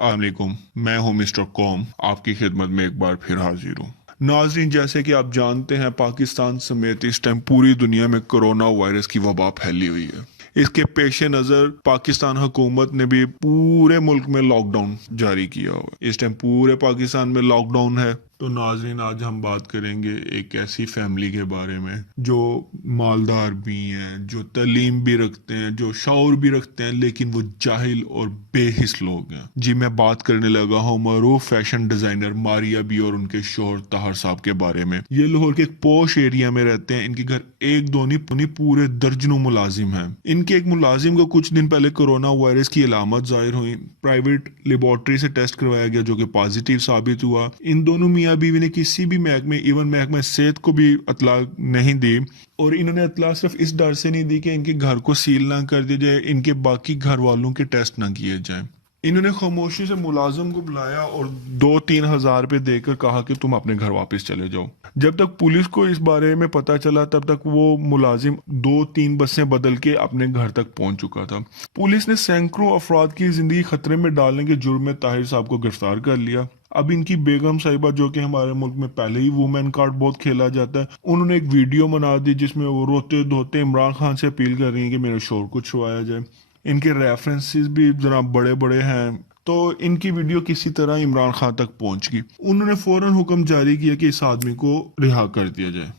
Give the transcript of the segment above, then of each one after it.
अस्सलामुअलैकुम, मैं हूं मिस्टर कॉम, आपकी खिदमत में एक बार फिर हाजिर हूं। नाजरीन, जैसे कि आप जानते हैं, पाकिस्तान समेत इस टाइम पूरी दुनिया में कोरोना वायरस की वबा फैली हुई है। इसके पेश नज़र पाकिस्तान हुकूमत ने भी पूरे मुल्क में लॉकडाउन जारी किया हुआ है। इस टाइम पूरे पाकिस्तान में लॉकडाउन है। तो नाजरीन, आज हम बात करेंगे एक ऐसी फैमिली के बारे में जो मालदार भी हैं, जो तालीम भी रखते हैं, जो शऊर भी रखते हैं, लेकिन वो जाहिल और बेहिस लोग हैं। जी, मैं बात करने लगा हूँ मरूफ फैशन डिजाइनर मारिया बी और उनके शोहर ताहर साहब के बारे में। ये लाहौर के एक पोश एरिया में रहते हैं। इनके घर एक दो नहीं पूरे दर्जनों मुलाजिम हैं। इनके एक मुलाजिम को कुछ दिन पहले कोरोना वायरस की अलामत जाहिर हुई। प्राइवेट लेबोरेटरी से टेस्ट करवाया गया जो कि पॉजिटिव साबित हुआ। इन दोनों मियाँ बीवी ने किसी भी महकमे, इवन महकमे सेहत को भी इत्तला नहीं दी, और इन्होंने इत्तला सिर्फ इस डर से नहीं दी कि इनके घर को सील ना कर दिया जाए, इनके बाकी घर वालों के टेस्ट ना किए जाएं। इन्होंने खामोशी से मुलाजिम को बुलाया और 2-3 हज़ार रुपये देकर कहा कि तुम अपने घर वापस चले जाओ। जब तक पुलिस को इस बारे में पता चला, तब तक वो मुलाजिम 2-3 बसें बदल के अपने घर तक पहुंच चुका था। पुलिस ने सैकड़ों अफराद की जिंदगी खतरे में डालने के जुर्म में ताहिर साहब को गिरफ्तार कर लिया। अब इनकी बेगम साहिबा, जो कि हमारे मुल्क में पहले ही वुमेन कार्ड बहुत खेला जाता है, उन्होंने एक वीडियो बना दी जिसमें वो रोते धोते इमरान खान से अपील कर रही हैं कि मेरे शोहर को छुड़वाया जाए। इनके रेफरेंसेस भी जरा बड़े बड़े हैं, तो इनकी वीडियो किसी तरह इमरान खान तक पहुंच गई। उन्होंने फौरन हुक्म जारी किया कि इस आदमी को रिहा कर दिया जाए,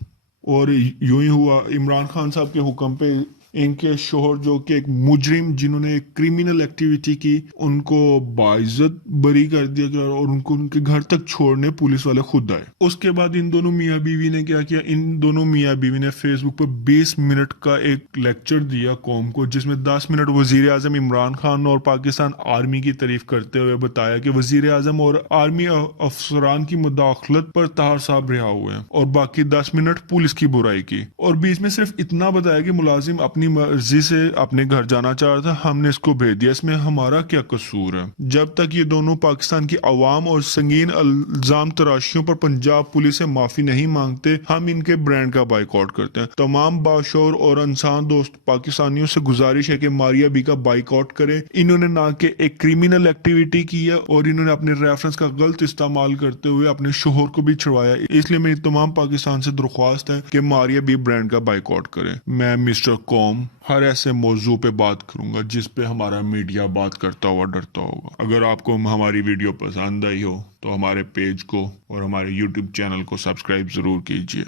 और यूं ही हुआ। इमरान खान साहब के हुक्म पे इनके शोहर, जो कि एक मुजरिम जिन्होंने एक क्रिमिनल एक्टिविटी की, उनको बाइज्जत बरी कर दिया गया और उनको उनके घर तक छोड़ने पुलिस वाले खुद आए। उसके बाद इन दोनों मियाँ बीवी ने क्या किया, इन दोनों मियाँ बीवी ने फेसबुक पर 20 मिनट का एक लेक्चर दिया कौम को, जिसमें 10 मिनट वजीर आजम इमरान खान और पाकिस्तान आर्मी की तारीफ करते हुए बताया कि वजीर आजम और आर्मी अफसरान की मुदाखलत पर ताहर साहब रिहा हुए हैं, और बाकी 10 मिनट पुलिस की बुराई की। और बीच में सिर्फ इतना बताया कि मुलाजिम अपनी मर्जी से अपने घर जाना चाह रहा था, हमने इसको भेज दिया, इसमें हमारा क्या कसूर है। जब तक ये दोनों पाकिस्तान की अवाम और संगीन इल्जाम तराशियों पर पंजाब पुलिस से माफी नहीं मांगते, हम इनके ब्रांड का बाइकआउट करते हैं। तमाम बाशौर और इंसान दोस्त पाकिस्तानियों से गुजारिश है कि मारिया बी का बाइकआउट करें। इन्होंने ना कि एक क्रिमिनल एक्टिविटी की है, और इन्होंने अपने रेफरेंस का गलत इस्तेमाल करते हुए अपने शोहर को भी छुड़वाया। इसलिए मेरी तमाम पाकिस्तान से दरख्वास्त है कि मारिया बी ब्रांड का बाइकआउट करें। मैं मिस्टर कॉम हर ऐसे मौजू पे बात करूंगा जिस पे हमारा मीडिया बात करता हुआ डरता होगा। अगर आपको हमारी वीडियो पसंद आई हो तो हमारे पेज को और हमारे यूट्यूब चैनल को सब्सक्राइब जरूर कीजिए।